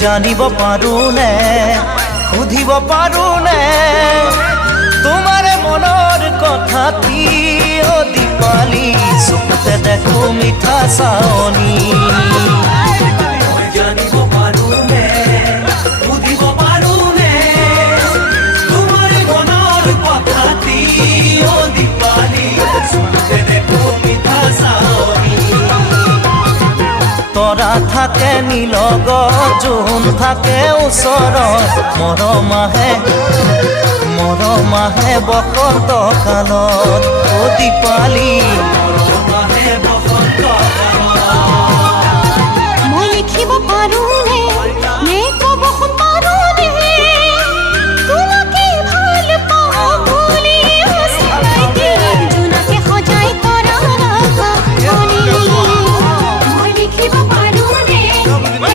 জানিব পাৰোনে সুধিব পাৰোনে তোমাৰ মনৰ কথাটি অ দীপালি চকুতে দেখো মিঠা চাৱনি জানিব পাৰোনে সুধিব পাৰোনে তোমাৰ মনৰ কথাটি অ দীপালি চকুতে দেখো মিঠা চাৱনি তৰা থাকে নীলগ জোন থাকে ওচৰত মৰম আহে বসন্ত কালত অ দীপালি মৰম আহে বসন্ত কালত মই লিখিব পাৰোঁ